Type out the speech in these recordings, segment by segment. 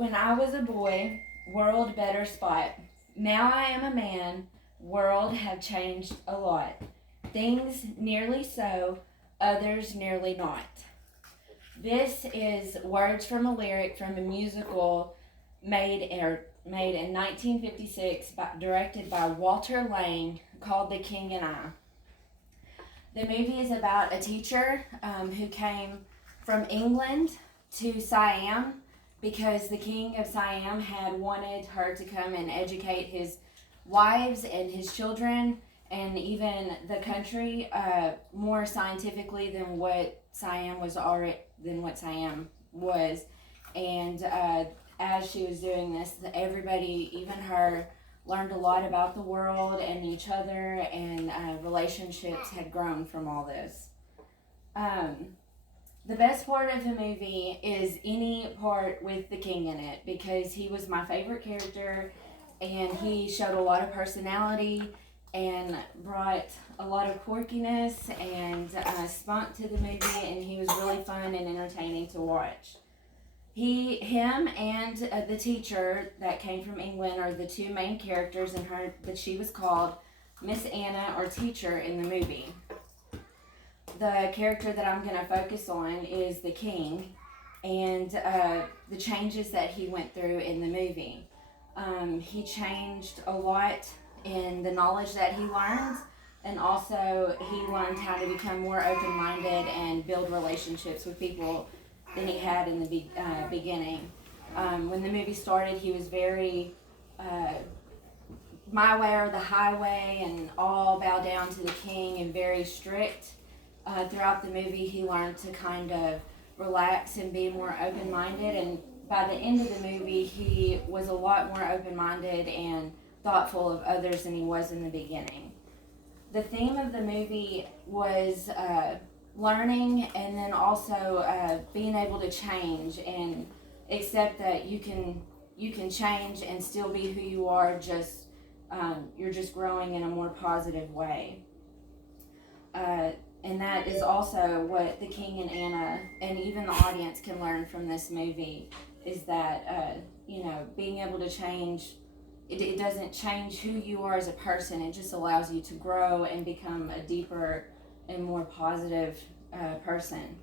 When I was a boy, world better spot. Now I am a man, world have changed a lot. Things nearly so, others nearly not. This is words from a lyric from a musical made in 1956, directed by Walter Lang, called The King and I. The movie is about a teacher who came from England to Siam because the king of Siam had wanted her to come and educate his wives and his children and even the country more scientifically than what Siam was. And as she was doing this, everybody, even her, learned a lot about the world and each other, and relationships had grown from all this. The best part of the movie is any part with the king in it because he was my favorite character and he showed a lot of personality and brought a lot of quirkiness and spunk to the movie, and he was really fun and entertaining to watch. Him, and the teacher that came from England are the two main characters, and she was called Miss Anna, or teacher, in the movie. The character that I'm going to focus on is the king, and the changes that he went through in the movie. He changed a lot in the knowledge that he learned, and also he learned how to become more open-minded and build relationships with people than he had in the beginning. When the movie started, he was very my way or the highway, and all bow down to the king, and very strict. Throughout the movie, he learned to kind of relax and be more open-minded, and by the end of the movie, he was a lot more open-minded and thoughtful of others than he was in the beginning. The theme of the movie was learning, and then also being able to change and accept that you can change and still be who you are. Just you're just growing in a more positive way. And that is also what the king and Anna, and even the audience, can learn from this movie, is that being able to change. It doesn't change who you are as a person. It just allows you to grow and become a deeper and more positive person.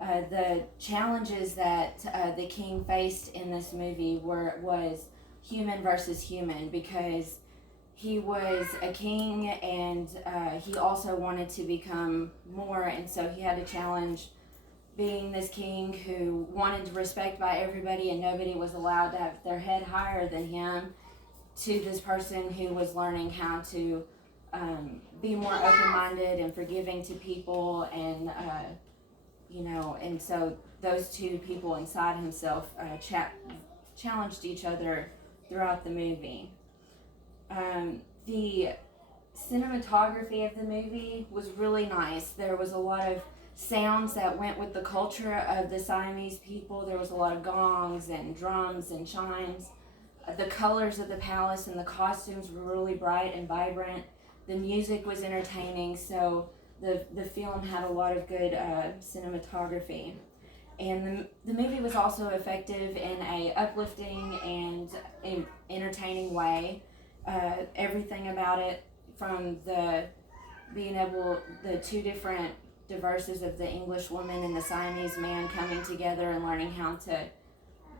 The challenges that the king faced in this movie was human versus human, because he was a king, and he also wanted to become more, and so he had to challenge being this king who wanted respect by everybody, and nobody was allowed to have their head higher than him, to this person who was learning how to be more open-minded and forgiving to people, and and so those two people inside himself challenged each other throughout the movie. The cinematography of the movie was really nice. There was a lot of sounds that went with the culture of the Siamese people. There was a lot of gongs and drums and chimes. The colors of the palace and the costumes were really bright and vibrant. The music was entertaining, so the film had a lot of good cinematography. And the movie was also effective in a uplifting and entertaining way. Everything about it, from the two different diverses of the English woman and the Siamese man coming together and learning how to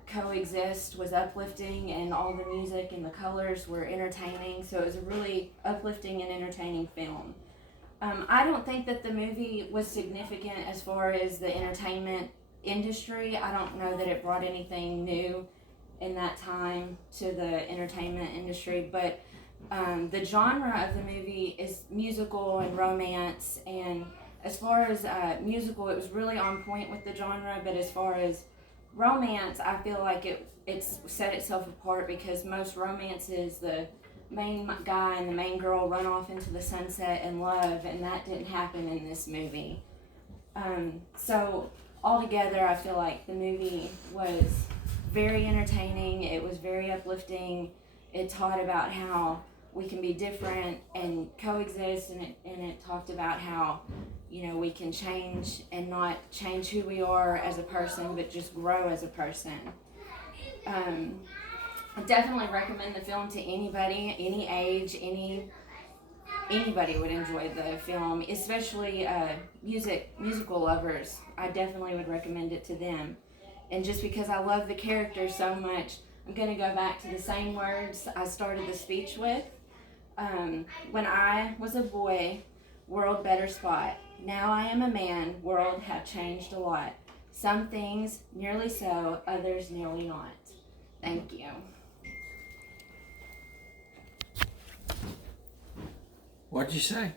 coexist, was uplifting, and all the music and the colors were entertaining. So it was a really uplifting and entertaining film. I don't think that the movie was significant as far as the entertainment industry. I don't know that it brought anything new in that time to the entertainment industry, but the genre of the movie is musical and romance, and as far as musical, it was really on point with the genre, but as far as romance, I feel like it's set itself apart, because most romances, the main guy and the main girl run off into the sunset and love, and that didn't happen in this movie. So altogether, I feel like the movie was very entertaining. It was very uplifting. It taught about how we can be different and coexist, and it talked about how we can change and not change who we are as a person, but just grow as a person. I definitely recommend the film to anybody, any age, anybody would enjoy the film, especially musical lovers. I definitely would recommend it to them. And just because I love the characters so much, I'm going to go back to the same words I started the speech with. When I was a boy, world better spot. Now I am a man, world have changed a lot. Some things nearly so, others nearly not. Thank you. What'd you say?